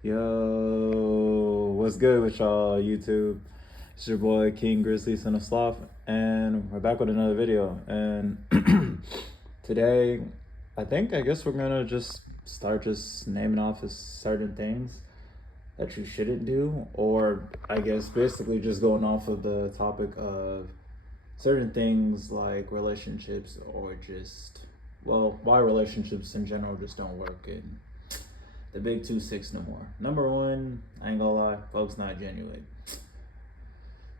Yo, what's good with y'all, YouTube? It's your boy King Grizzly, son of Sloth, and we're back with another video. And today, I guess we're gonna just start just naming off as certain things that you shouldn't do, or I guess basically just going off of the topic of certain things like relationships, or just, well, why relationships in general just don't work. And the big 2-6 no more. Number one, I ain't gonna lie, folks not genuine.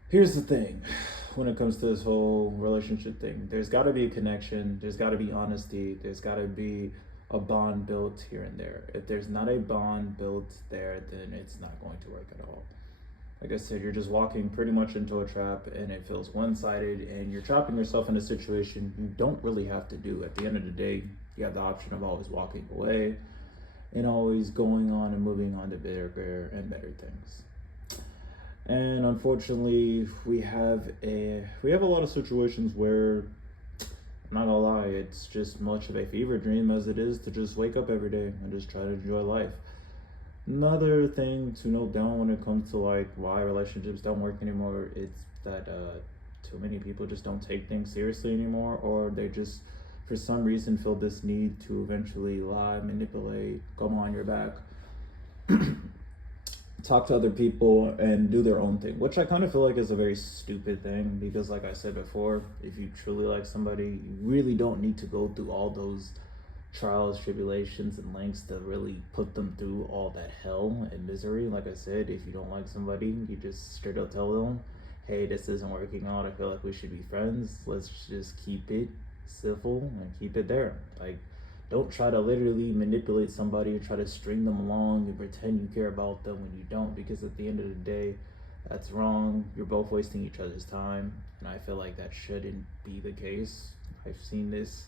Here's the thing, when it comes to this whole relationship thing, there's gotta be a connection, there's gotta be honesty, there's gotta be a bond built here and there. If there's not a bond built there, then it's not going to work at all. Like I said, you're just walking pretty much into a trap and it feels one-sided, and you're trapping yourself in a situation you don't really have to do. At the end of the day, you have the option of always walking away and always going on and moving on to bigger and better things. And unfortunately, we have a lot of situations where, I'm not gonna lie, it's just much of a fever dream as it is to just wake up every day and just try to enjoy life. Another thing to note down when it comes to like why relationships don't work anymore, it's that too many people just don't take things seriously anymore, or they just for some reason feel this need to eventually lie, manipulate, come on your back, talk to other people and do their own thing, which I kind of feel like is a very stupid thing, because like I said before, if you truly like somebody, you really don't need to go through all those trials, tribulations, and lengths to really put them through all that hell and misery. Like I said, if you don't like somebody, you just straight up tell them, hey, this isn't working out, I feel like we should be friends, let's just keep it civil and keep it there. Like, don't try to literally manipulate somebody or try to string them along and pretend you care about them when you don't, because at the end of the day, that's wrong. You're both wasting each other's time, and I feel like that shouldn't be the case. I've seen this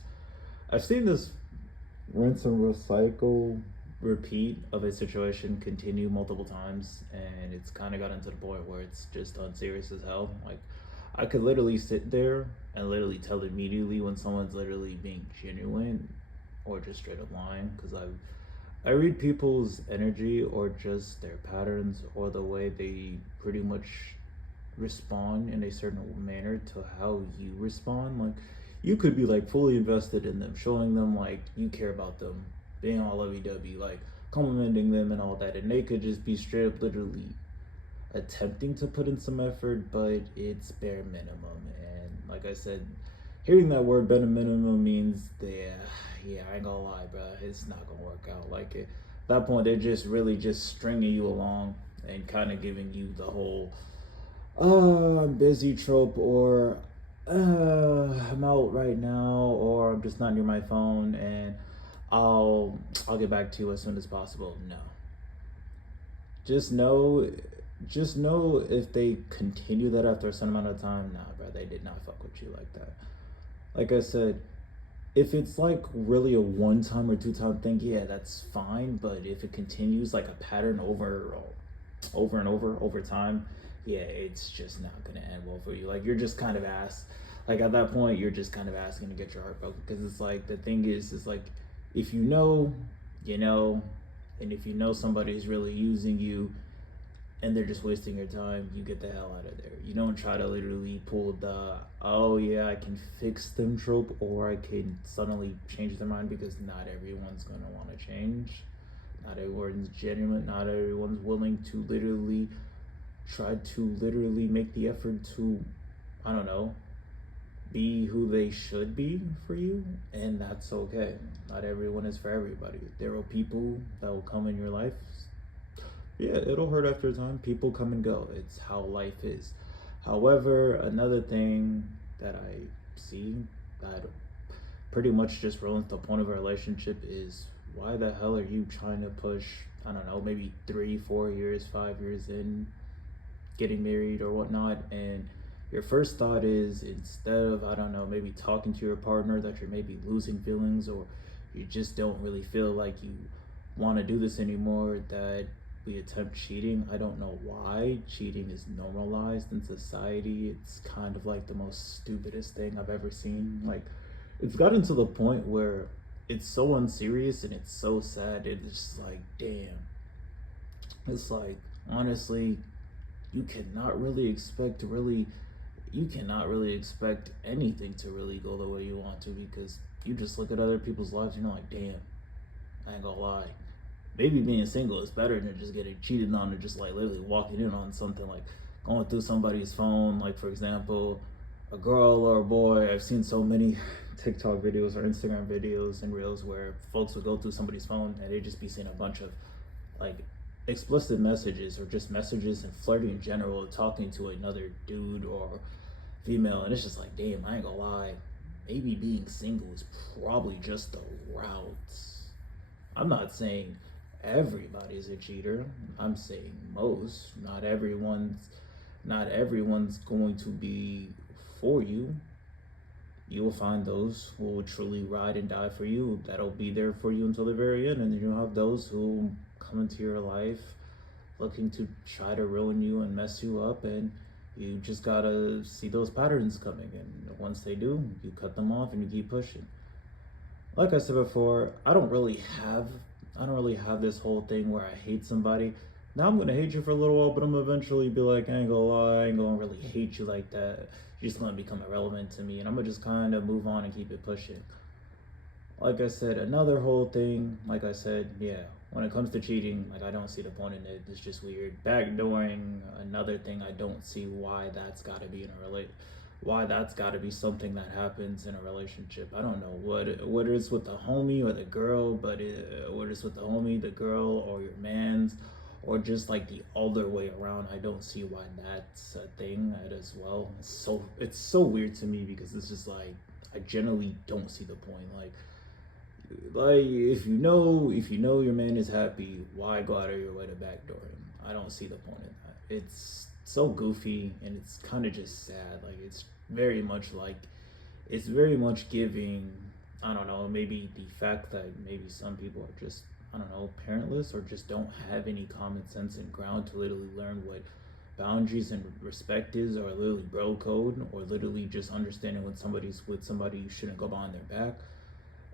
rinse and recycle repeat of a situation continue multiple times, and it's kind of gotten to the point where it's just unserious as hell. Like, I could literally sit there and literally tell immediately when someone's literally being genuine or just straight up lying, because I read people's energy or just their patterns or the way they pretty much respond in a certain manner to how you respond. Like, you could be like fully invested in them, showing them like you care about them, being all lovey-dovey, like complimenting them and all that, and they could just be straight up literally attempting to put in some effort, but it's bare minimum. And like I said, hearing that word bare minimum means yeah, I ain't gonna lie, bro, it's not gonna work out. Like, at that point, they're just really just stringing you along and kind of giving you the whole I'm busy trope, or I'm out right now, or I'm just not near my phone, and I'll get back to you as soon as possible. No. Just know just know if they continue that after a certain amount of time, nah, bro, they did not fuck with you like that. Like I said, if it's like really a one time or two time thing, yeah, that's fine. But if it continues like a pattern over and over time, yeah, it's just not gonna end well for you. Like, you're just kind of like, at that point, you're just kind of asking to get your heart broken, because it's like, the thing is like, if you know, you know, and if you know somebody's really using you and they're just wasting your time, you get the hell out of there. You don't try to literally pull the, oh yeah, I can fix them trope, or I can suddenly change their mind, because not everyone's gonna want to change. Not everyone's genuine, not everyone's willing to literally try to literally make the effort to, I don't know, be who they should be for you, and that's okay. Not everyone is for everybody. There are people that will come in your life. Yeah, it'll hurt after a time. People come and go. It's how life is. However, another thing that I see that pretty much just ruins the point of a relationship is, why the hell are you trying to push, I don't know, maybe 3 4 years 5 years in getting married or whatnot, and your first thought is, instead of, I don't know, maybe talking to your partner, that you're maybe losing feelings, or you just don't really feel like you want to do this anymore, that we attempt cheating. I don't know why cheating is normalized in society. It's kind of like the most stupidest thing I've ever seen. Like, it's gotten to the point where it's so unserious and it's so sad. It's just like, damn, It's like, honestly, you cannot really expect to really you cannot really expect anything to really go the way you want to, because you just look at other people's lives and you're like, damn, I ain't gonna lie. Maybe being single is better than just getting cheated on, or just like literally walking in on something, like going through somebody's phone. Like, for example, a girl or a boy. I've seen so many TikTok videos or Instagram videos and reels where folks would go through somebody's phone and they just be seeing a bunch of like explicit messages, or just messages and flirting in general, talking to another dude or female. And it's just like, damn, I ain't gonna lie, maybe being single is probably just the route. I'm not saying everybody's a cheater. I'm saying most. Not everyone's going to be for you. You will find those who will truly ride and die for you, that'll be there for you until the very end. And then you'll have those who come into your life looking to try to ruin you and mess you up, and you just gotta see those patterns coming. And once they do, you cut them off and you keep pushing. Like I said before, I don't really have this whole thing where I hate somebody. Now I'm gonna hate you for a little while, but I'm gonna eventually be like, I ain't gonna lie, I ain't gonna really hate you like that. You're just gonna become irrelevant to me, and I'm gonna just kind of move on and keep it pushing. Like I said, another whole thing, like I said, yeah, when it comes to cheating, like, I don't see the point in it. It's just weird. Backdooring, another thing, I don't see why that's got to be something that happens in a relationship. I don't know what it is with the homie or the girl, but what it is with the homie, the girl, or your man's, or just like the other way around. I don't see why that's a thing as well. It's so weird to me, because it's just like, I generally don't see the point. Like, if you know your man is happy, why go out of your way to backdoor him? I don't see the point in that. It's so goofy, and it's kind of just sad. Like, it's very much giving, I don't know, maybe the fact that maybe some people are just, I don't know, parentless, or just don't have any common sense and ground to literally learn what boundaries and respect is, or literally bro code, or literally just understanding when somebody's with somebody, you shouldn't go behind their back.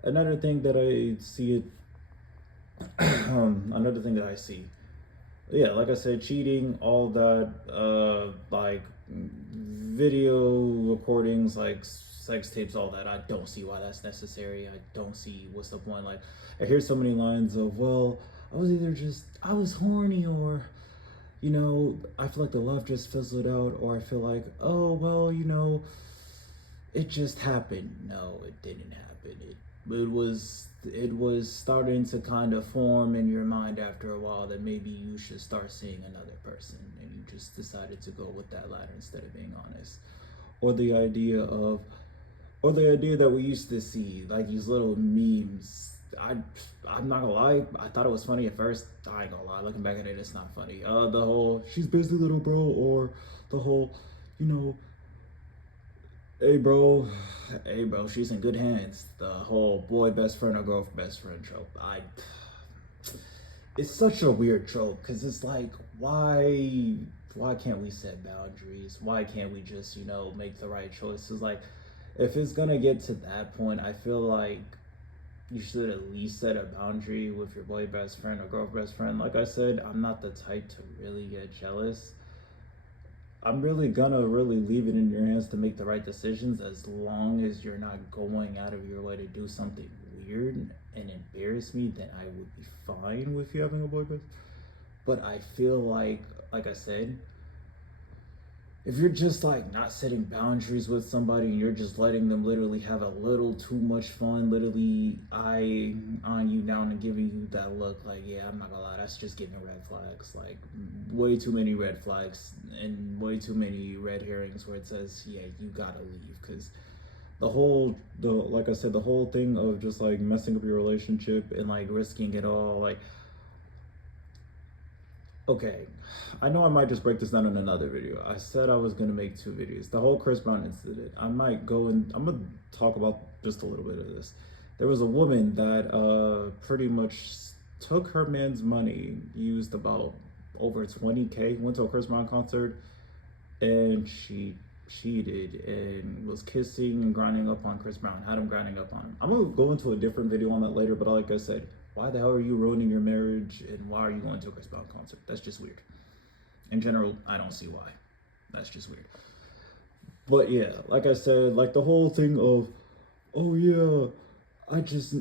Another thing that I see it another thing that I see, yeah, like I said, cheating, all that, like video recordings, like sex tapes, all that. I don't see why that's necessary. I don't see what's the point. Like, I hear so many lines of, well, I was horny, or I feel like the love just fizzled out, or I feel like, oh, well, it just happened. No, it didn't happen. It was starting to kind of form in your mind after a while that maybe you should start seeing another person, and you just decided to go with that latter instead of being honest. Or the idea of, or the idea that we used to see, like these little memes. I'm not gonna lie, I thought it was funny at first. I ain't gonna lie, looking back at it, it's not funny. The whole "she's busy, little bro," or the whole, you know, hey bro, hey bro, she's in good hands. The whole boy best friend or girl best friend trope. It's such a weird trope, because it's like, why can't we set boundaries? Why can't we just make the right choices? Like, if it's gonna get to that point, I feel like you should at least set a boundary with your boy best friend or girl best friend. Like I said, I'm not the type to really get jealous. I'm really gonna really leave it in your hands to make the right decisions, as long as you're not going out of your way to do something weird and embarrass me. Then I would be fine with you having a boyfriend. But I feel like I said, if you're just like not setting boundaries with somebody, and you're just letting them literally have a little too much fun, literally eye on you down and giving you that look, like, yeah, I'm not gonna lie, that's just giving red flags. Like, way too many red flags and way too many red herrings where it says, yeah, you gotta leave. Because like I said, the whole thing of just like messing up your relationship and like risking it all, like, okay, I know I might just break this down in another video. I said I was gonna make two videos. The whole Chris Brown incident. I might go and I'm gonna talk about just a little bit of this. There was a woman that pretty much took her man's money, used about over 20K, went to a Chris Brown concert, and she cheated and was kissing and grinding up on Chris Brown, had him grinding up on him. I'm gonna go into a different video on that later, but like I said, why the hell are you ruining your marriage and why are you going to a Chris Brown concert? That's just weird. In general, I don't see why. That's just weird. But yeah, like I said, like the whole thing of, oh yeah, I just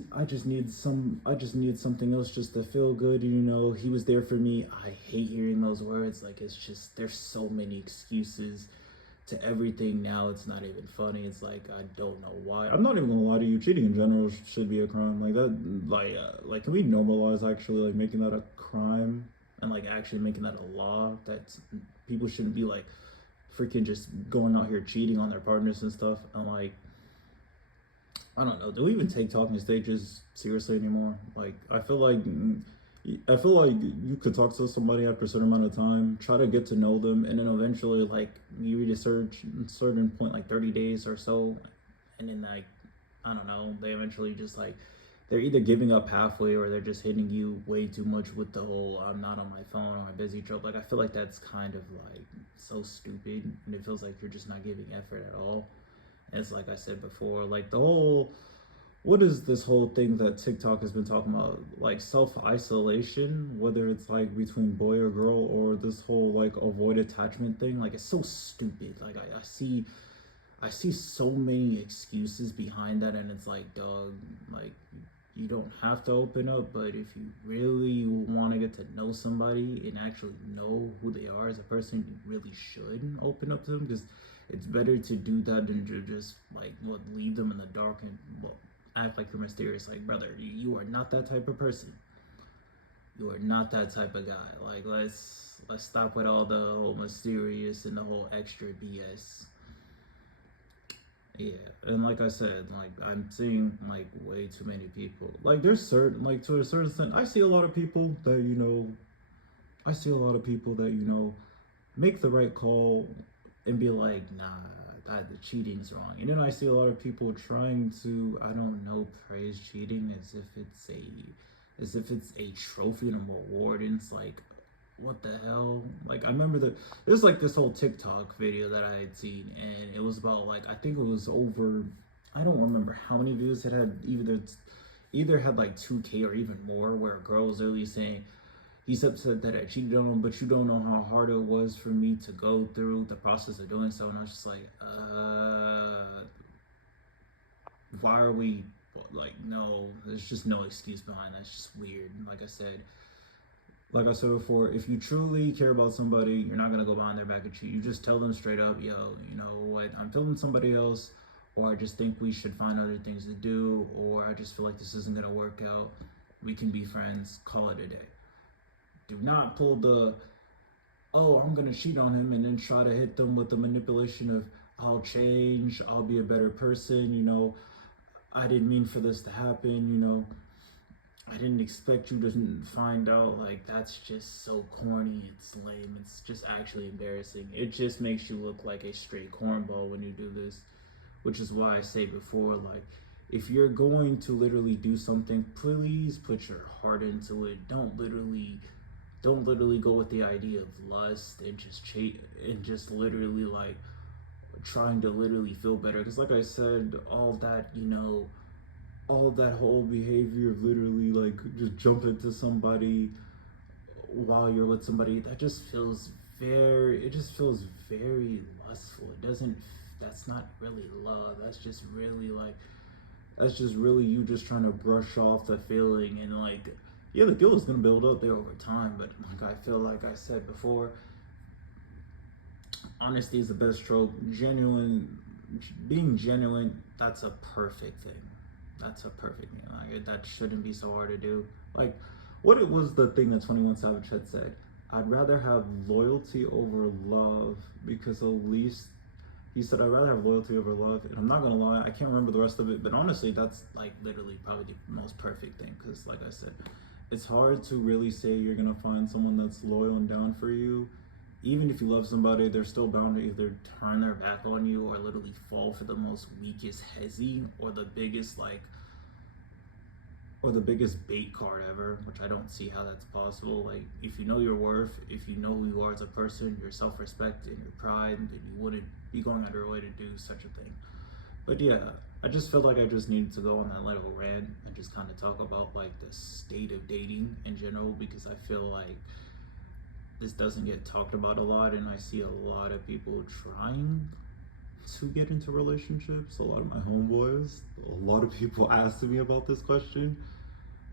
need something else just to feel good. You know, he was there for me. I hate hearing those words. Like it's just there's so many excuses to everything now. It's not even funny. It's like I don't know why. I'm not even gonna lie to you. Cheating in general should be a crime. Like that. Like can we normalize actually like making that a crime and like actually making that a law that people shouldn't be like freaking just going out here cheating on their partners and stuff. And like I don't know. Do we even take talking stages seriously anymore? Like I feel like you could talk to somebody after a certain amount of time, try to get to know them, and then eventually like you reach a certain point, like 30 days or so, and then like I don't know, they eventually just like they're either giving up halfway or they're just hitting you way too much with the whole I'm not on my phone or I'm busy trope. Like I feel like that's kind of like so stupid, and it feels like you're just not giving effort at all. As like I said before, like the whole what is this whole thing that TikTok has been talking about, like self isolation, whether it's like between boy or girl, or this whole like avoid attachment thing. Like it's so stupid. Like I see so many excuses behind that, and it's like, dog, like you don't have to open up, but if you really want to get to know somebody and actually know who they are as a person, you really should open up to them because it's better to do that than to just like what leave them in the dark and well act like you're mysterious. Like brother, you are not that type of person. You are not that type of guy. Like let's stop with all the whole mysterious and the whole extra BS. Yeah, and like I said, like I'm seeing like way too many people. Like there's certain like to a certain extent, I see a lot of people that I see a lot of people that make the right call and be like, nah, that the cheating's wrong. And then I see a lot of people trying to, I don't know, praise cheating as if it's a trophy and a reward. And it's like, what the hell? Like I remember there's like this whole TikTok video that I had seen, and it was about like I think it was over, I don't remember how many views it had. Either had like 2K or even more, where a girl was literally saying he's upset that I cheated on him, but you don't know how hard it was for me to go through the process of doing so. And I was just like, why are we like, no, there's just no excuse behind that. It's just weird. Like I said before, if you truly care about somebody, you're not gonna go behind their back and cheat. You just tell them straight up, yo, you know what, I'm feeling somebody else, or I just think we should find other things to do, or I just feel like this isn't gonna work out. We can be friends, call it a day. Do not pull the, oh, I'm gonna cheat on him and then try to hit them with the manipulation of I'll change, I'll be a better person, I didn't mean for this to happen, I didn't expect you to find out. Like that's just so corny. It's lame. It's just actually embarrassing. It just makes you look like a straight cornball when you do this, which is why I say before, like, if you're going to literally do something, please put your heart into it. Don't literally go with the idea of lust and just literally like trying to literally feel better. Because like I said, all that whole behavior of literally like just jump into somebody while you're with somebody, that just feels very lustful. It doesn't That's not really love. That's just really you just trying to brush off the feeling. And like, yeah, the guilt is gonna build up there over time, but like I feel like I said before, honesty is the best trope. Being genuine, that's a perfect thing. That's a perfect thing. Like that shouldn't be so hard to do. Like, what it was the thing that 21 Savage had said. I'd rather have loyalty over love, because at least he said I'd rather have loyalty over love. And I'm not gonna lie, I can't remember the rest of it, but honestly, that's like literally probably the most perfect thing. Because like I said, it's hard to really say you're gonna find someone that's loyal and down for you. Even if you love somebody, they're still bound to either turn their back on you or literally fall for the most weakest hezzy or the biggest bait card ever, which I don't see how that's possible. Like, if you know your worth, if you know who you are as a person, your self-respect and your pride, then you wouldn't be going out of your way to do such a thing. But yeah, I just feel like I just needed to go on that little rant and just kind of talk about like the state of dating in general, because I feel like this doesn't get talked about a lot, and I see a lot of people trying to get into relationships. A lot of my homeboys, a lot of people ask me about this question.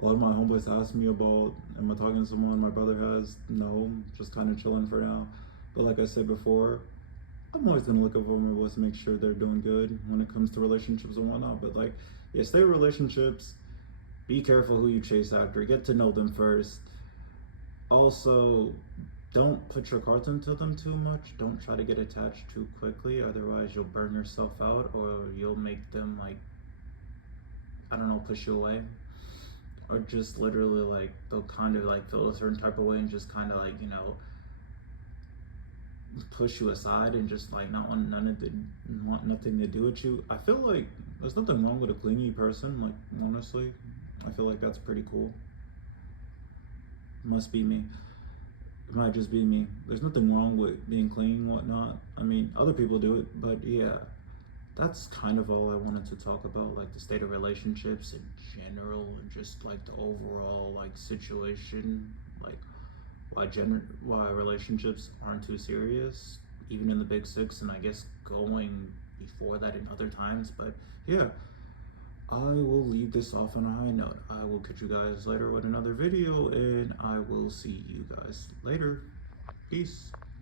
A lot of my homeboys ask me about, am I talking to someone? My brother has. No, just kind of chilling for now. But like I said before, I'm always gonna look at vulnerable to make sure they're doing good when it comes to relationships and whatnot. But like, yeah, stay in relationships. Be careful who you chase after. Get to know them first. Also, don't put your cards into them too much. Don't try to get attached too quickly. Otherwise, you'll burn yourself out, or you'll make them like, I don't know, push you away, or just literally like they'll kind of like feel a certain type of way and just kind of like, you know, push you aside and just like not want want nothing to do with you. I feel like there's nothing wrong with a clingy person. Like honestly, I feel like that's pretty cool. Must be me. It might just be me. There's nothing wrong with being clingy and whatnot. I mean, other people do it, but yeah, that's kind of all I wanted to talk about, like the state of relationships in general and just like the overall like situation, like why relationships aren't too serious, even in the big six, and I guess going before that in other times. But yeah, I will leave this off on a high note. I will catch you guys later with another video, and I will see you guys later. Peace.